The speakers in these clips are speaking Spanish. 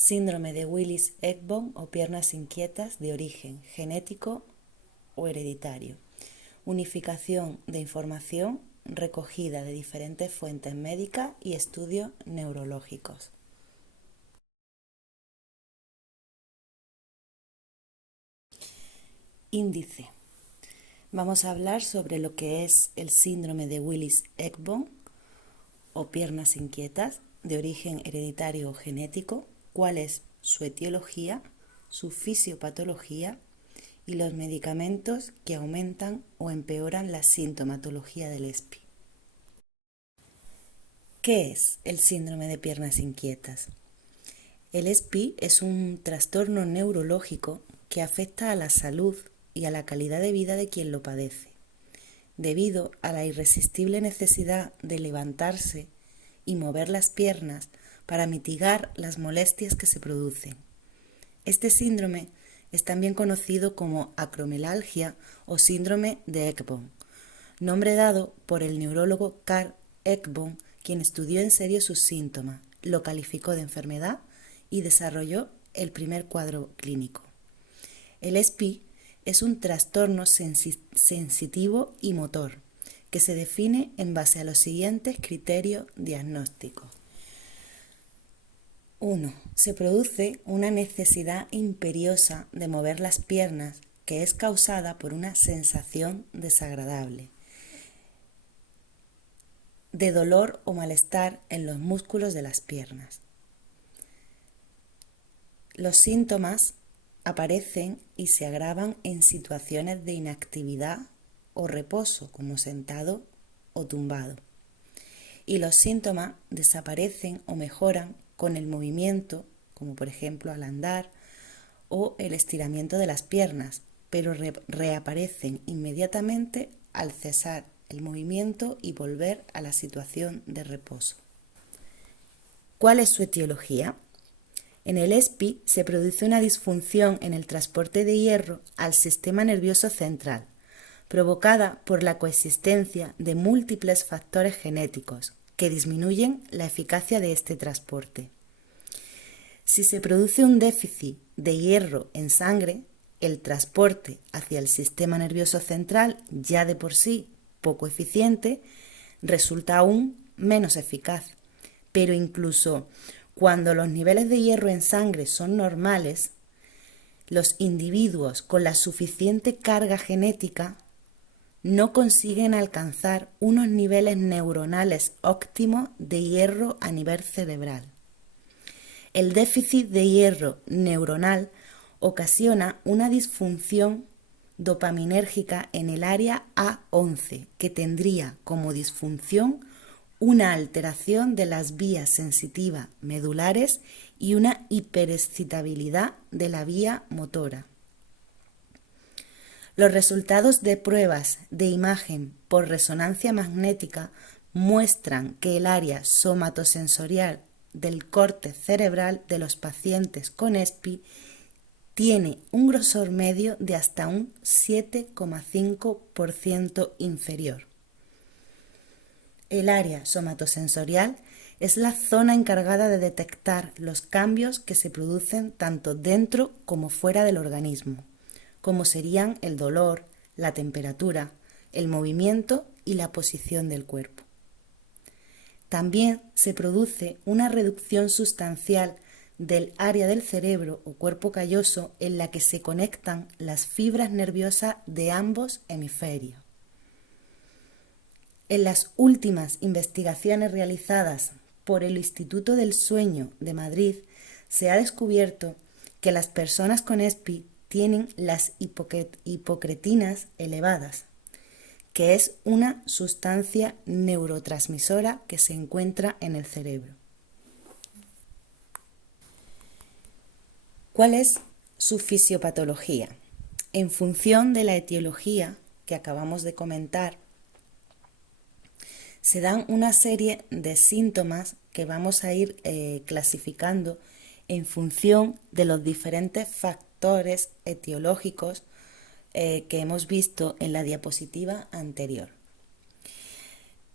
Síndrome de Willis-Ekbom o piernas inquietas de origen genético o hereditario. Unificación de información recogida de diferentes fuentes médicas y estudios neurológicos. Índice. Vamos a hablar sobre lo que es el síndrome de Willis-Ekbom o piernas inquietas de origen hereditario o genético, cuál es su etiología, su fisiopatología y los medicamentos que aumentan o empeoran la sintomatología del ESPI. ¿Qué es el síndrome de piernas inquietas? El ESPI es un trastorno neurológico que afecta a la salud y a la calidad de vida de quien lo padece, debido a la irresistible necesidad de levantarse y mover las piernas para mitigar las molestias que se producen. Este síndrome es también conocido como acromelalgia o síndrome de Ekbom, nombre dado por el neurólogo Carl Ekbom, quien estudió en serio sus síntomas, lo calificó de enfermedad y desarrolló el primer cuadro clínico. El ESPI es un trastorno sensitivo y motor que se define en base a los siguientes criterios diagnósticos. 1. Se produce una necesidad imperiosa de mover las piernas que es causada por una sensación desagradable de dolor o malestar en los músculos de las piernas. Los síntomas aparecen y se agravan en situaciones de inactividad o reposo, como sentado o tumbado. Y los síntomas desaparecen o mejoran con el movimiento, como por ejemplo al andar o el estiramiento de las piernas, pero reaparecen inmediatamente al cesar el movimiento y volver a la situación de reposo. ¿Cuál es su etiología? En el ESPI se produce una disfunción en el transporte de hierro al sistema nervioso central, provocada por la coexistencia de múltiples factores genéticos que disminuyen la eficacia de este transporte. Si se produce un déficit de hierro en sangre, el transporte hacia el sistema nervioso central, ya de por sí poco eficiente, resulta aún menos eficaz. Pero incluso cuando los niveles de hierro en sangre son normales, los individuos con la suficiente carga genética no consiguen alcanzar unos niveles neuronales óptimos de hierro a nivel cerebral. El déficit de hierro neuronal ocasiona una disfunción dopaminérgica en el área A11, que tendría como disfunción una alteración de las vías sensitivas medulares y una hiperexcitabilidad de la vía motora. Los resultados de pruebas de imagen por resonancia magnética muestran que el área somatosensorial del córtex cerebral de los pacientes con ESPI tiene un grosor medio de hasta un 7,5% inferior. El área somatosensorial es la zona encargada de detectar los cambios que se producen tanto dentro como fuera del organismo, como serían el dolor, la temperatura, el movimiento y la posición del cuerpo. También se produce una reducción sustancial del área del cerebro o cuerpo calloso en la que se conectan las fibras nerviosas de ambos hemisferios. En las últimas investigaciones realizadas por el Instituto del Sueño de Madrid se ha descubierto que las personas con ESPI tienen las hipocretinas elevadas, que es una sustancia neurotransmisora que se encuentra en el cerebro. ¿Cuál es su fisiopatología? En función de la etiología que acabamos de comentar, se dan una serie de síntomas que vamos a ir clasificando en función de los diferentes factores etiológicos que hemos visto en la diapositiva anterior.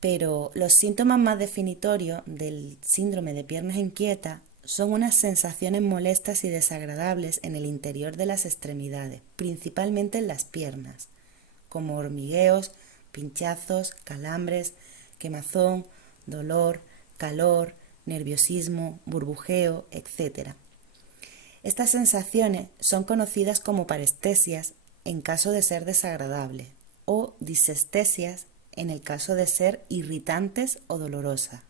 Pero los síntomas más definitorios del síndrome de piernas inquietas son unas sensaciones molestas y desagradables en el interior de las extremidades, principalmente en las piernas, como hormigueos, pinchazos, calambres, quemazón, dolor, calor, nerviosismo, burbujeo, etc. Estas sensaciones son conocidas como parestesias en caso de ser desagradables o disestesias en el caso de ser irritantes o dolorosas.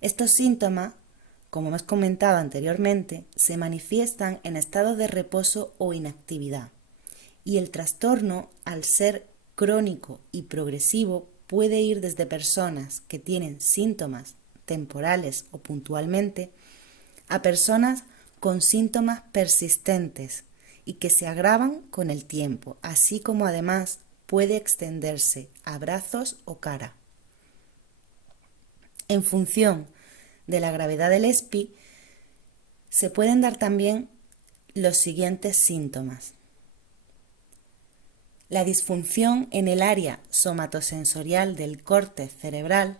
Estos síntomas, como hemos comentado anteriormente, se manifiestan en estados de reposo o inactividad, y el trastorno, al ser crónico y progresivo, puede ir desde personas que tienen síntomas temporales o puntualmente a personas con síntomas persistentes y que se agravan con el tiempo, así como además puede extenderse a brazos o cara. En función de la gravedad del ESPI, se pueden dar también los siguientes síntomas. La disfunción en el área somatosensorial del córtex cerebral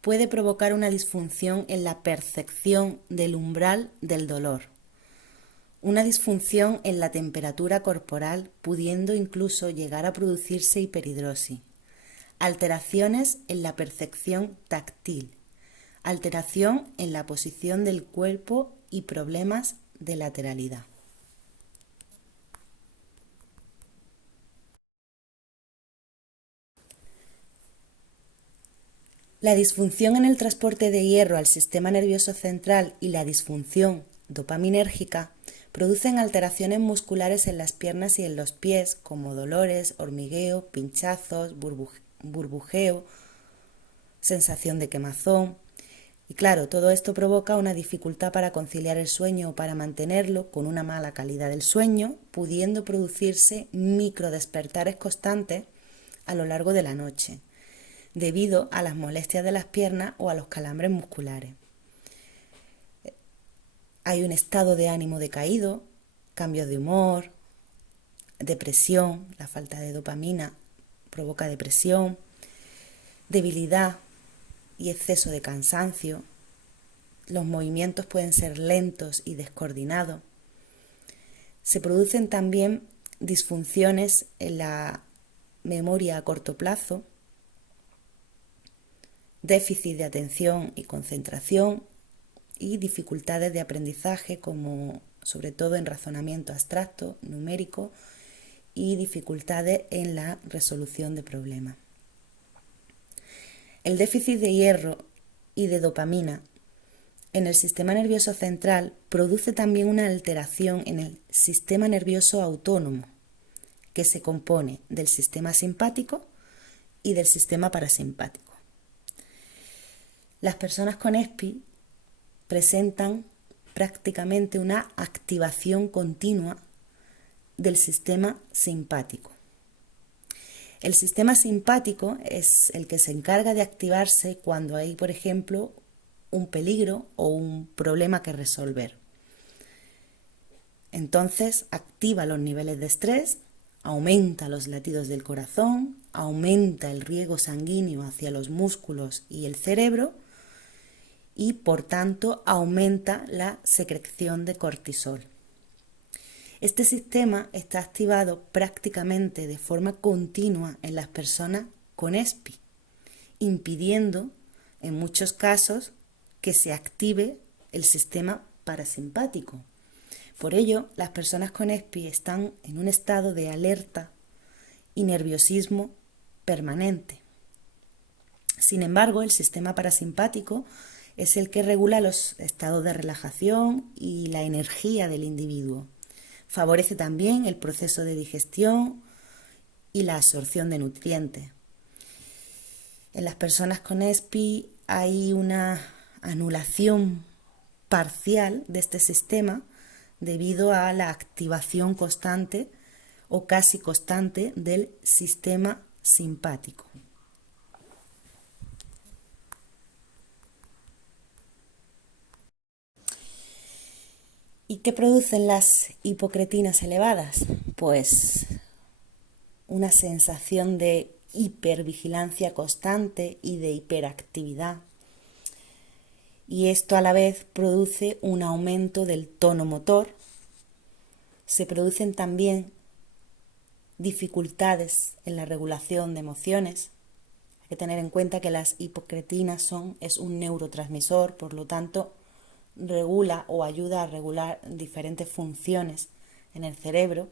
puede provocar una disfunción en la percepción del umbral del dolor, una disfunción en la temperatura corporal, pudiendo incluso llegar a producirse hiperhidrosis, alteraciones en la percepción táctil, alteración en la posición del cuerpo y problemas de lateralidad. La disfunción en el transporte de hierro al sistema nervioso central y la disfunción dopaminérgica producen alteraciones musculares en las piernas y en los pies, como dolores, hormigueo, pinchazos, burbujeo, sensación de quemazón. Y claro, todo esto provoca una dificultad para conciliar el sueño o para mantenerlo, con una mala calidad del sueño, pudiendo producirse microdespertares constantes a lo largo de la noche, debido a las molestias de las piernas o a los calambres musculares. Hay un estado de ánimo decaído, cambios de humor, depresión, la falta de dopamina provoca depresión, debilidad y exceso de cansancio. Los movimientos pueden ser lentos y descoordinados. Se producen también disfunciones en la memoria a corto plazo, déficit de atención y concentración y dificultades de aprendizaje, como sobre todo en razonamiento abstracto, numérico, y dificultades en la resolución de problemas. El déficit de hierro y de dopamina en el sistema nervioso central produce también una alteración en el sistema nervioso autónomo, que se compone del sistema simpático y del sistema parasimpático. Las personas con ESPI presentan prácticamente una activación continua del sistema simpático. El sistema simpático es el que se encarga de activarse cuando hay, por ejemplo, un peligro o un problema que resolver. Entonces activa los niveles de estrés, aumenta los latidos del corazón, aumenta el riego sanguíneo hacia los músculos y el cerebro y por tanto aumenta la secreción de cortisol. Este sistema está activado prácticamente de forma continua en las personas con ESPI, impidiendo en muchos casos que se active el sistema parasimpático. Por ello, las personas con ESPI están en un estado de alerta y nerviosismo permanente. Sin embargo, el sistema parasimpático es el que regula los estados de relajación y la energía del individuo. Favorece también el proceso de digestión y la absorción de nutrientes. En las personas con ESPI hay una anulación parcial de este sistema debido a la activación constante o casi constante del sistema simpático. ¿Y qué producen las hipocretinas elevadas? Pues una sensación de hipervigilancia constante y de hiperactividad. y esto a la vez produce un aumento del tono motor. Se producen también dificultades en la regulación de emociones. Hay que tener en cuenta que las hipocretinas es un neurotransmisor, por lo tanto regula o ayuda a regular diferentes funciones en el cerebro.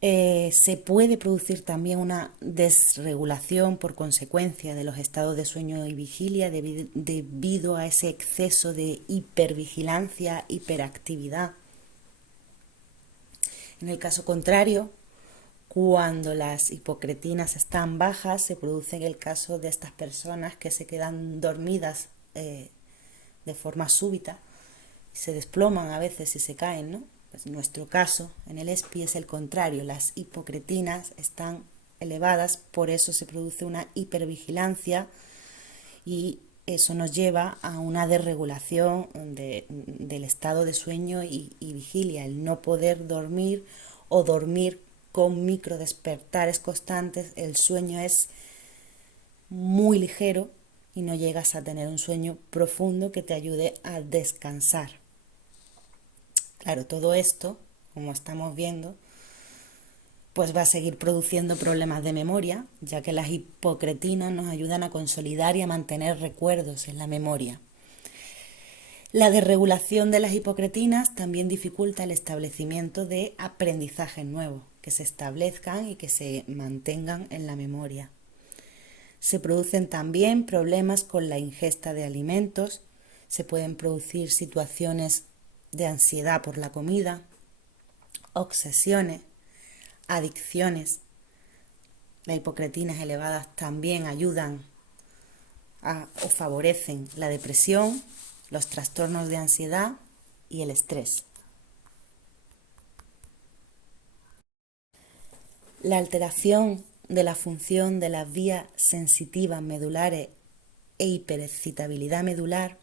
Se puede producir también una desregulación por consecuencia de los estados de sueño y vigilia debido a ese exceso de hipervigilancia, hiperactividad. En el caso contrario, cuando las hipocretinas están bajas, se produce en el caso de estas personas que se quedan dormidas de forma súbita, se desploman a veces y se caen, ¿no? Pues en nuestro caso, en el ESPI es el contrario, las hipocretinas están elevadas, por eso se produce una hipervigilancia y eso nos lleva a una desregulación del estado de sueño y vigilia, el no poder dormir o dormir con microdespertares constantes. El sueño es muy ligero y no llegas a tener un sueño profundo que te ayude a descansar. Claro, todo esto, como estamos viendo, pues va a seguir produciendo problemas de memoria, ya que las hipocretinas nos ayudan a consolidar y a mantener recuerdos en la memoria. La desregulación de las hipocretinas también dificulta el establecimiento de aprendizajes nuevos, que se establezcan y que se mantengan en la memoria. Se producen también problemas con la ingesta de alimentos, se pueden producir situaciones de ansiedad por la comida, obsesiones, adicciones. Las hipocretinas elevadas también ayudan o favorecen la depresión, los trastornos de ansiedad y el estrés. La alteración de la función de las vías sensitivas medulares e hiperexcitabilidad medular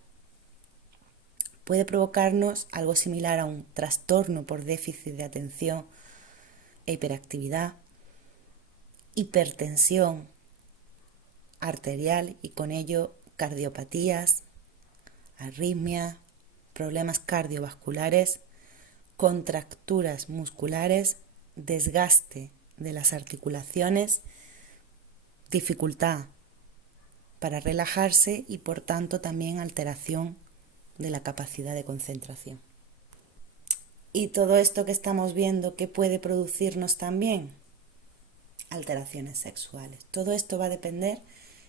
puede provocarnos algo similar a un trastorno por déficit de atención e hiperactividad, hipertensión arterial y con ello cardiopatías, arritmias, problemas cardiovasculares, contracturas musculares, desgaste de las articulaciones, dificultad para relajarse y por tanto también alteración de la capacidad de concentración. Y todo esto que estamos viendo, ¿qué puede producirnos también? Alteraciones sexuales. Todo esto va a depender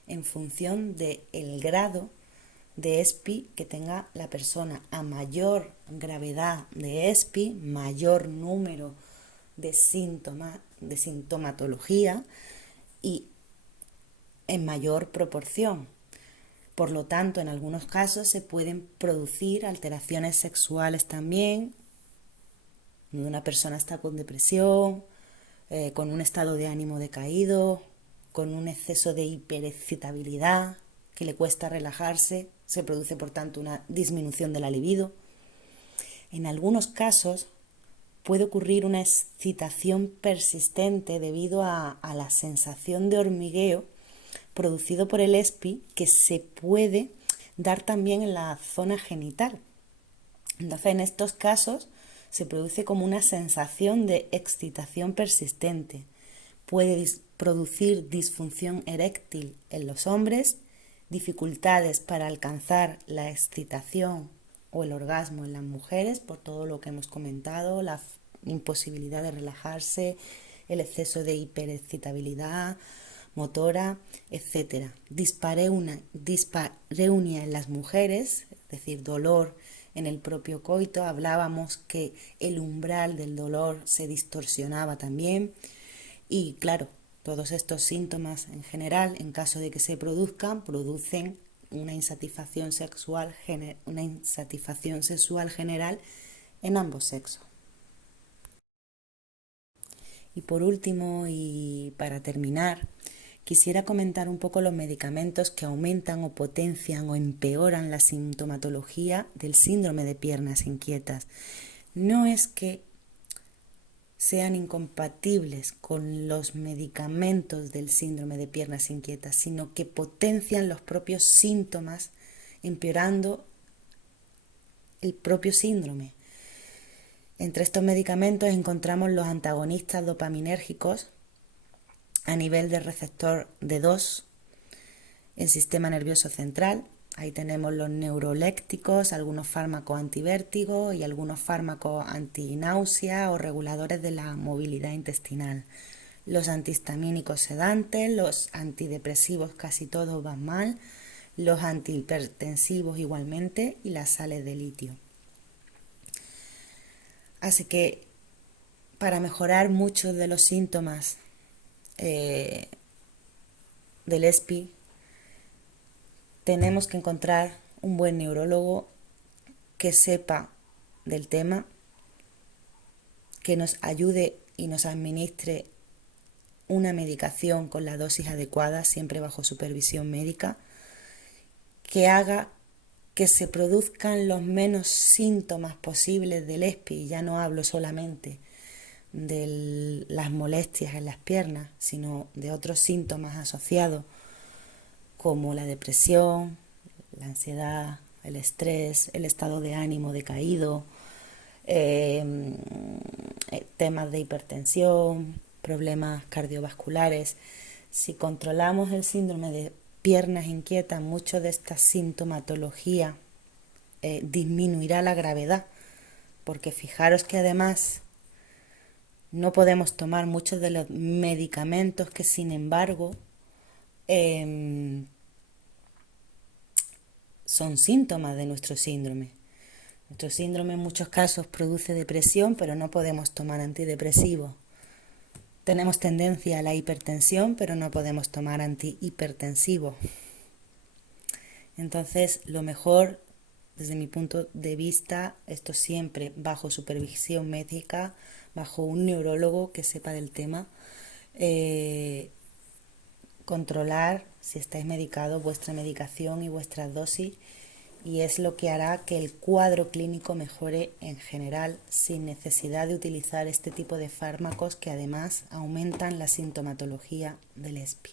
en función del grado de ESPI que tenga la persona. A mayor gravedad de ESPI, mayor número de síntomas, de sintomatología y en mayor proporción. Por lo tanto, en algunos casos se pueden producir alteraciones sexuales también. Una persona está con depresión, con un estado de ánimo decaído, con un exceso de hiperexcitabilidad que le cuesta relajarse, se produce por tanto una disminución de la libido. En algunos casos puede ocurrir una excitación persistente debido a la sensación de hormigueo producido por el ESPI que se puede dar también en la zona genital. Entonces, en estos casos se produce como una sensación de excitación persistente. Puede producir disfunción eréctil en los hombres, dificultades para alcanzar la excitación o el orgasmo en las mujeres, por todo lo que hemos comentado, la imposibilidad de relajarse, el exceso de hiperexcitabilidad motora, etc. Dispareunia en las mujeres, es decir, dolor en el propio coito. Hablábamos que el umbral del dolor se distorsionaba también y claro, todos estos síntomas en general, en caso de que se produzcan, producen una insatisfacción sexual general en ambos sexos. Y por último, y para terminar, quisiera comentar un poco los medicamentos que aumentan o potencian o empeoran la sintomatología del síndrome de piernas inquietas. No es que sean incompatibles con los medicamentos del síndrome de piernas inquietas, sino que potencian los propios síntomas empeorando el propio síndrome. Entre estos medicamentos encontramos los antagonistas dopaminérgicos a nivel de receptor D2 en sistema nervioso central. Ahí tenemos los neurolépticos, algunos fármacos antivértigo y algunos fármacos antináusea o reguladores de la movilidad intestinal. Los antihistamínicos sedantes, los antidepresivos casi todos van mal, los antihipertensivos igualmente y las sales de litio. Así que para mejorar muchos de los síntomas del ESPI tenemos que encontrar un buen neurólogo que sepa del tema, que nos ayude y nos administre una medicación con la dosis adecuada, siempre bajo supervisión médica, que haga que se produzcan los menos síntomas posibles del ESPI. Ya no hablo solamente de las molestias en las piernas, sino de otros síntomas asociados como la depresión, la ansiedad, el estrés, el estado de ánimo decaído, temas de hipertensión, problemas cardiovasculares. Si controlamos el síndrome de piernas inquietas, mucho de esta sintomatología disminuirá la gravedad, porque fijaros que además no podemos tomar muchos de los medicamentos que sin embargo son síntomas de nuestro síndrome. Nuestro síndrome en muchos casos produce depresión, pero no podemos tomar antidepresivos. Tenemos tendencia a la hipertensión, pero no podemos tomar antihipertensivos. Entonces, lo mejor, desde mi punto de vista, esto siempre bajo supervisión médica, bajo un neurólogo que sepa del tema, controlar, si estáis medicados, vuestra medicación y vuestras dosis, y es lo que hará que el cuadro clínico mejore en general sin necesidad de utilizar este tipo de fármacos que además aumentan la sintomatología del ESPI.